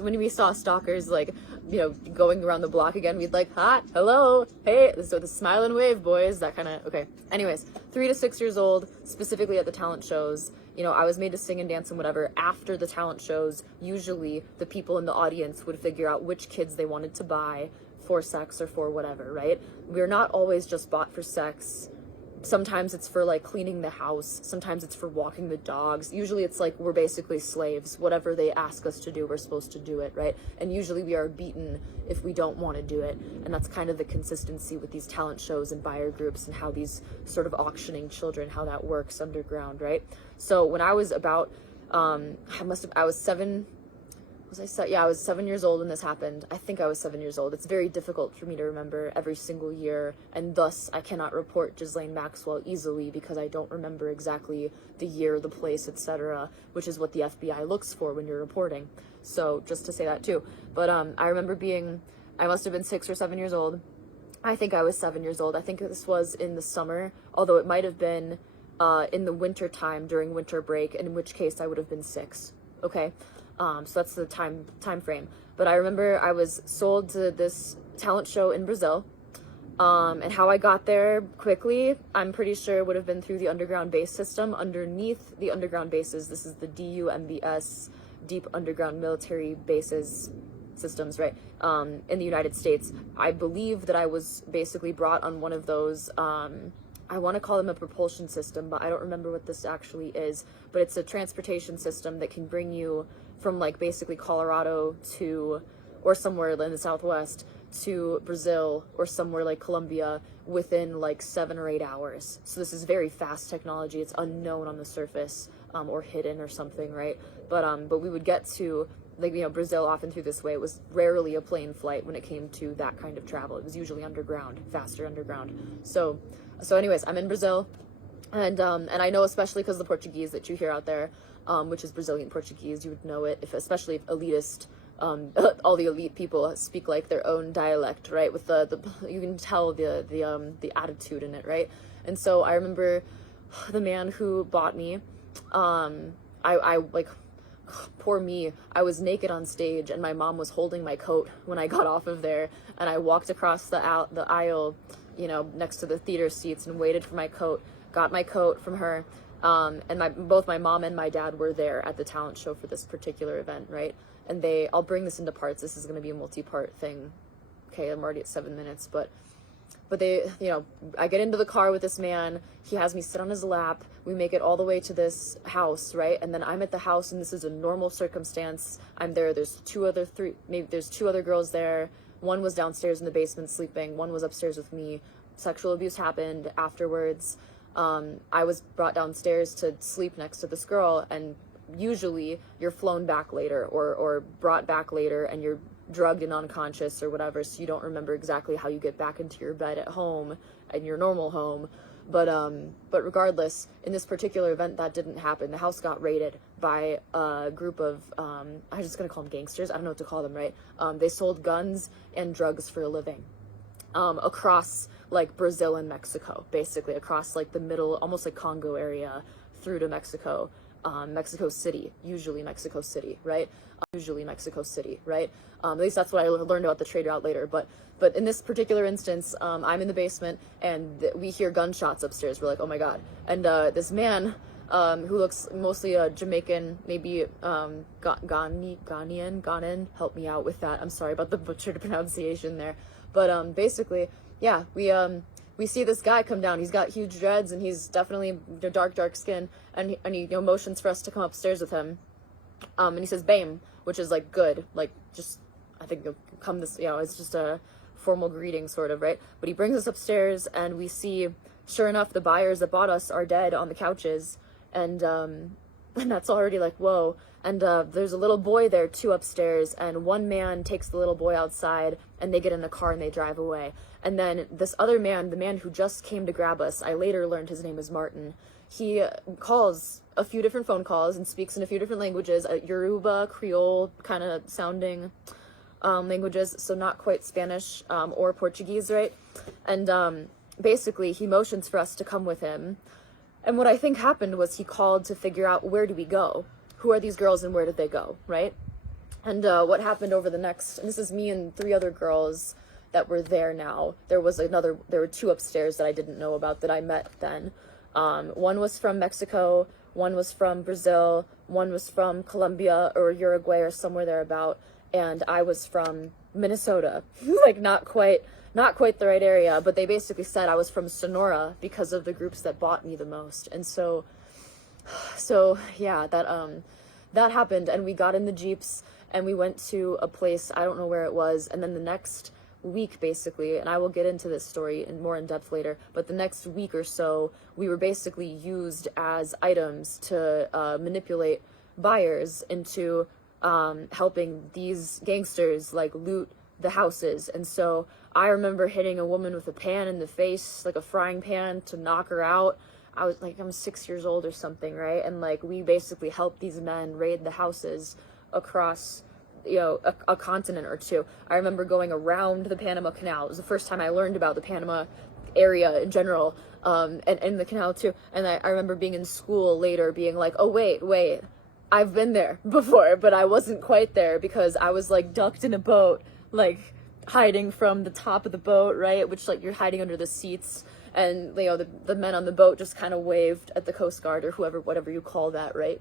when we saw stalkers, like, you know, going around the block again, we'd like, hi, hello, hey, so the smile and wave, boys, that kind of, okay. Anyways, 3 to 6 years old, specifically at the talent shows, you know, I was made to sing and dance and whatever. After the talent shows, usually the people in the audience would figure out which kids they wanted to buy for sex or for whatever, right? We're not always just bought for sex. Sometimes it's for like cleaning the house. Sometimes it's for walking the dogs. Usually it's like we're basically slaves. Whatever they ask us to do, we're supposed to do it, right? And usually we are beaten if we don't want to do it. And that's kind of the consistency with these talent shows and buyer groups and how these sort of auctioning children, how that works underground, right? So when I was about, I was 7 years old when this happened. I think I was 7 years old. It's very difficult for me to remember every single year, and thus I cannot report Ghislaine Maxwell easily because I don't remember exactly the year, the place, etc., which is what the FBI looks for when you're reporting. So just to say that too. But I remember I must have been 6 or 7 years old. I think I was 7 years old. I think this was in the summer, although it might have been in the winter time during winter break, in which case I would have been 6. Okay. So that's the time frame. But I remember I was sold to this talent show in Brazil, and how I got there quickly, I'm pretty sure it would have been through the underground base system. Underneath the underground bases, this is the DUMBS, Deep Underground Military Bases systems, right, in the United States. I believe that I was basically brought on one of those, I want to call them a propulsion system, but I don't remember what this actually is. But it's a transportation system that can bring you from like basically Colorado to, or somewhere in the Southwest, to Brazil or somewhere like Colombia within like 7 or 8 hours. So this is very fast technology. It's unknown on the surface, or hidden or something, right? But we would get to, like, you know, Brazil often through this way. It was rarely a plane flight when it came to that kind of travel. It was usually underground, faster underground. So anyways, I'm in Brazil, and I know, especially because the Portuguese that you hear out there, which is Brazilian Portuguese, you would know it, especially if elitist, all the elite people speak like their own dialect, right? With the you can tell the attitude in it, right? And so I remember the man who bought me, I like, poor me, I was naked on stage, and my mom was holding my coat when I got off of there, and I walked across the aisle, you know, next to the theater seats, and waited for my coat, got my coat from her, and both my mom and my dad were there at the talent show for this particular event, right? And I'll bring this into parts. This is going to be a multi-part thing, okay, I'm already at 7 minutes, but they, you know, I get into the car with this man, he has me sit on his lap, we make it all the way to this house, right? And then I'm at the house, and this is a normal circumstance. I'm there, there's two other girls there. One was downstairs in the basement sleeping, one was upstairs with me. Sexual abuse happened afterwards. I was brought downstairs to sleep next to this girl, and usually you're flown back later or brought back later, and you're drugged and unconscious or whatever, so you don't remember exactly how you get back into your bed at home, in your normal home. But regardless, in this particular event, that didn't happen. The house got raided by a group of, I'm just gonna call them gangsters, I don't know what to call them, right? They sold guns and drugs for a living, across like Brazil and Mexico, basically across like the middle, almost like Congo area, through to Mexico. Mexico City, usually Mexico City, right? At least that's what I learned about the trade route later. But in this particular instance, I'm in the basement, and we hear gunshots upstairs. We're like, oh my God. And this man, who looks mostly Jamaican, maybe Ghanaian, help me out with that. I'm sorry about the butchered pronunciation there. But basically, yeah, we see this guy come down. He's got huge dreads, and he's definitely dark skin, and he motions for us to come upstairs with him. And he says "Bame," which is like good, like just, I think come this, it's just a formal greeting sort of, right? But he brings us upstairs, and we see, sure enough, the buyers that bought us are dead on the couches, and that's already like, whoa. And there's a little boy there too upstairs, and one man takes the little boy outside, and they get in the car and they drive away. And then this other man, the man who just came to grab us, I later learned his name is Martin. He calls a few different phone calls and speaks in a few different languages, Yoruba, Creole kind of sounding languages, so not quite Spanish or Portuguese, right? And basically he motions for us to come with him. And what I think happened was he called to figure out, where do we go? Who are these girls and where did they go, right? And what happened over the next, and this is me and 3 other girls that were there now. There were 2 upstairs that I didn't know about that I met then. One was from Mexico, one was from Brazil, one was from Colombia or Uruguay or somewhere thereabout, and I was from Minnesota. Like not quite the right area, but they basically said I was from Sonora because of the groups that bought me the most. And so yeah, that happened, and we got in the Jeeps and we went to a place, I don't know where it was, and then the next week basically, and I will get into this story more in depth later, but the next week or so we were basically used as items to manipulate buyers into helping these gangsters like loot the houses. And so I remember hitting a woman with a pan in the face, like a frying pan, to knock her out. I'm 6 years old or something, right? And like we basically helped these men raid the houses across a continent or 2. I remember going around the Panama Canal. It was the first time I learned about the Panama area in general, and the canal too. And I remember being in school later being like, oh wait, I've been there before, but I wasn't quite there because I was like ducked in a boat, like hiding from the top of the boat, right? Which like you're hiding under the seats, and the men on the boat just kind of waved at the Coast Guard or whatever you call that, right?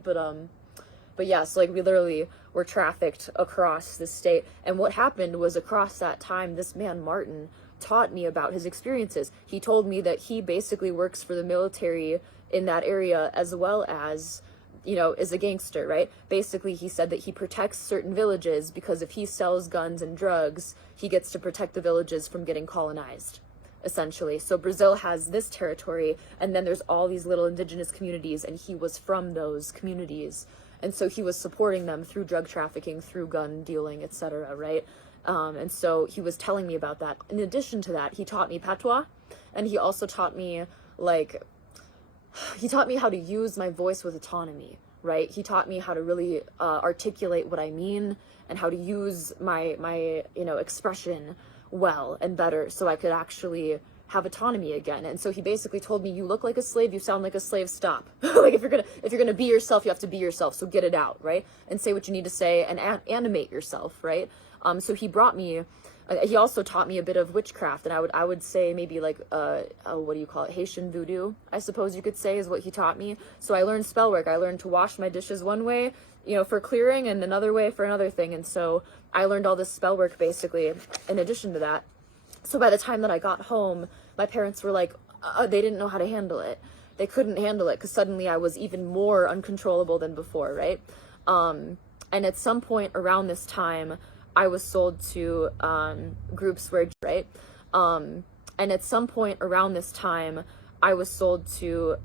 But yeah, so like we literally were trafficked across the state. And what happened was, across that time, this man Martin taught me about his experiences. He told me that he basically works for the military in that area, as well as, is a gangster, right? Basically, he said that he protects certain villages because if he sells guns and drugs, he gets to protect the villages from getting colonized, essentially. So Brazil has this territory, and then there's all these little indigenous communities, and he was from those communities. And so he was supporting them through drug trafficking, through gun dealing, etc., right? And so he was telling me about that. In addition to that, he taught me patois, and he also taught me, how to use my voice with autonomy, right? He taught me how to really articulate what I mean, and how to use my expression well and better, so I could actually have autonomy again. And so he basically told me, you look like a slave, you sound like a slave, stop. Like if you're gonna be yourself, you have to be yourself, so get it out, right? And say what you need to say and animate yourself, right? So he brought me he also taught me a bit of witchcraft, and I would say maybe like what do you call it, Haitian voodoo, I suppose you could say, is what he taught me. So I learned spell work. I learned to wash my dishes one way, you know, for clearing, and another way for another thing. And so I learned all this spell work basically in addition to that. So by the time that I got home, my parents were like, they didn't know how to handle it. They couldn't handle it because suddenly I was even more uncontrollable than before, right? And at some point around this time, I was sold to groups where, right? And at some point around this time, I was sold to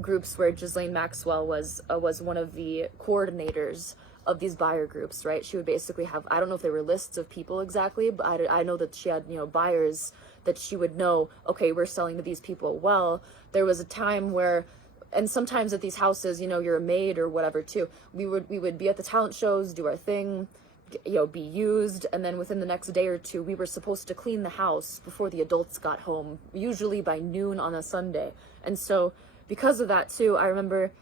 groups where Ghislaine Maxwell was one of the coordinators of these buyer groups, right? She would basically have, I don't know if they were lists of people exactly, but I know that she had, you know, buyers that she would know, okay, we're selling to these people. Well, there was a time where, and sometimes at these houses, you know, you're a maid or whatever too, we would be at the talent shows, do our thing, you know, be used, and then within the next day or two, we were supposed to clean the house before the adults got home, usually by noon on a Sunday. And so because of that too, I remember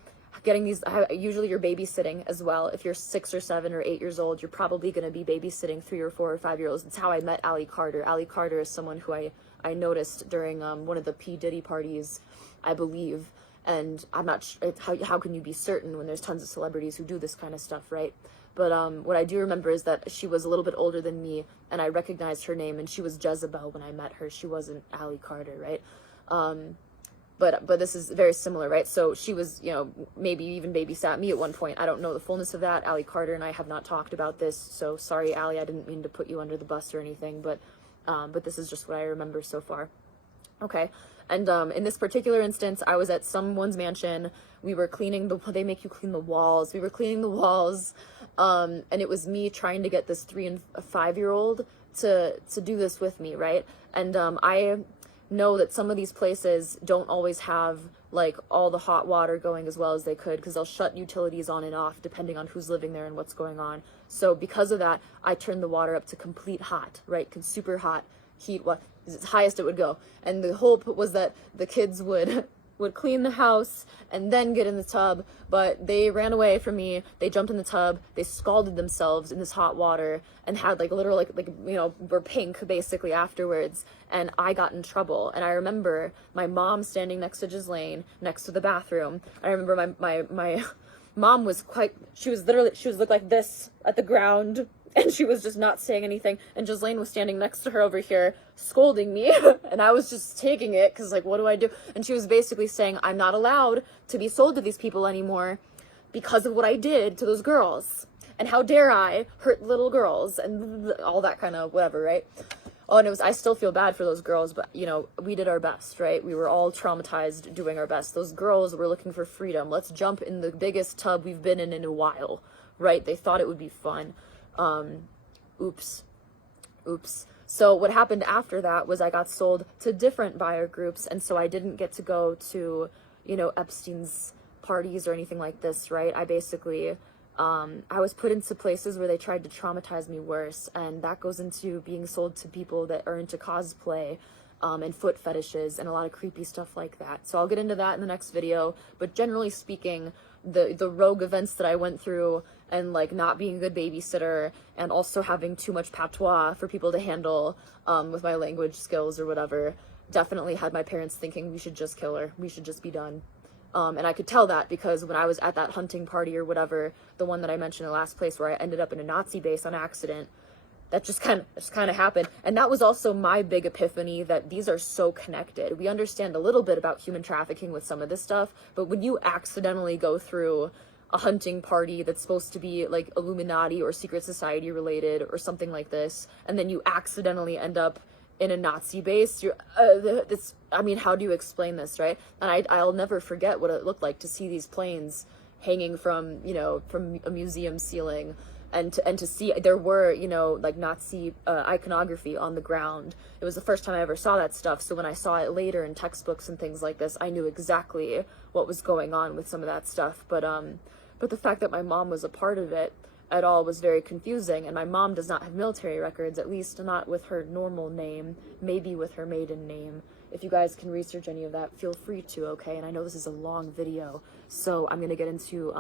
getting these, usually you're babysitting as well. If you're 6 or 7 or 8 years old, you're probably going to be babysitting 3 or 4 or 5 year olds. It's how I met Allie Carter. Allie Carter is someone who I noticed during one of the P. Diddy parties, I believe. And I'm not how can you be certain when there's tons of celebrities who do this kind of stuff, right? But what I do remember is that she was a little bit older than me, and I recognized her name, and she was Jezebel when I met her. She wasn't Allie Carter, right? But this is very similar, right? So she was, you know, maybe even babysat me at one point. I don't know the fullness of that. Allie Carter and I have not talked about this, so sorry, Allie, I didn't mean to put you under the bus or anything, but this is just what I remember so far. Okay, and in this particular instance, I was at someone's mansion. We were cleaning they make you clean the walls. We were cleaning the walls, and it was me trying to get this 3 and 5 year old to do this with me, right? And I know that some of these places don't always have like all the hot water going as well as they could, because they'll shut utilities on and off depending on who's living there and what's going on. So because of that, I turned the water up to complete hot, right? Super hot heat, what is its highest it would go. And the hope was that the kids would clean the house and then get in the tub, but they ran away from me. They jumped in the tub, they scalded themselves in this hot water and had like literal like you know, were pink basically afterwards, and I got in trouble. And I remember my mom standing next to Ghislaine next to the bathroom. I remember my mom was she was looked like this at the ground, and she was just not saying anything, and Ghislaine was standing next to her over here scolding me, and I was just taking it because like, what do I do? And she was basically saying, I'm not allowed to be sold to these people anymore because of what I did to those girls, and how dare I hurt little girls, and all that kind of whatever, right? Oh, and I still feel bad for those girls, but you know, we did our best, right? We were all traumatized doing our best. Those girls were looking for freedom. Let's jump in the biggest tub we've been in a while, right? They thought it would be fun. Oops. So what happened after that was I got sold to different buyer groups, and so I didn't get to go to, you know, Epstein's parties or anything like this, right? I basically, I was put into places where they tried to traumatize me worse, and that goes into being sold to people that are into cosplay, and foot fetishes and a lot of creepy stuff like that. So I'll get into that in the next video, but generally speaking, the rogue events that I went through, and like not being a good babysitter, and also having too much patois for people to handle with my language skills or whatever, definitely had my parents thinking we should just kill her, we should just be done. And I could tell that because when I was at that hunting party or whatever, the one that I mentioned in the last place where I ended up in a Nazi base on accident, that just kind of happened. And that was also my big epiphany, that these are so connected. We understand a little bit about human trafficking with some of this stuff, but when you accidentally go through a hunting party that's supposed to be like Illuminati or secret society related or something like this, and then you accidentally end up in a Nazi base, I mean, how do you explain this, right? And I'll never forget what it looked like to see these planes hanging from, you know, from a museum ceiling, and to see there were, you know, like Nazi iconography on the ground. It was the first time I ever saw that stuff, so when I saw it later in textbooks and things like this, I knew exactly what was going on with some of that stuff. But the fact that my mom was a part of it at all was very confusing, and my mom does not have military records, at least not with her normal name, maybe with her maiden name. If you guys can research any of that, feel free to, okay? And I know this is a long video, so I'm gonna get into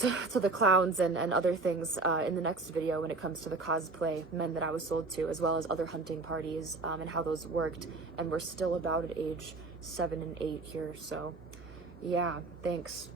to the clowns and other things in the next video when it comes to the cosplay men that I was sold to, as well as other hunting parties and how those worked. And we're still about at age 7 and 8 here, so yeah, thanks.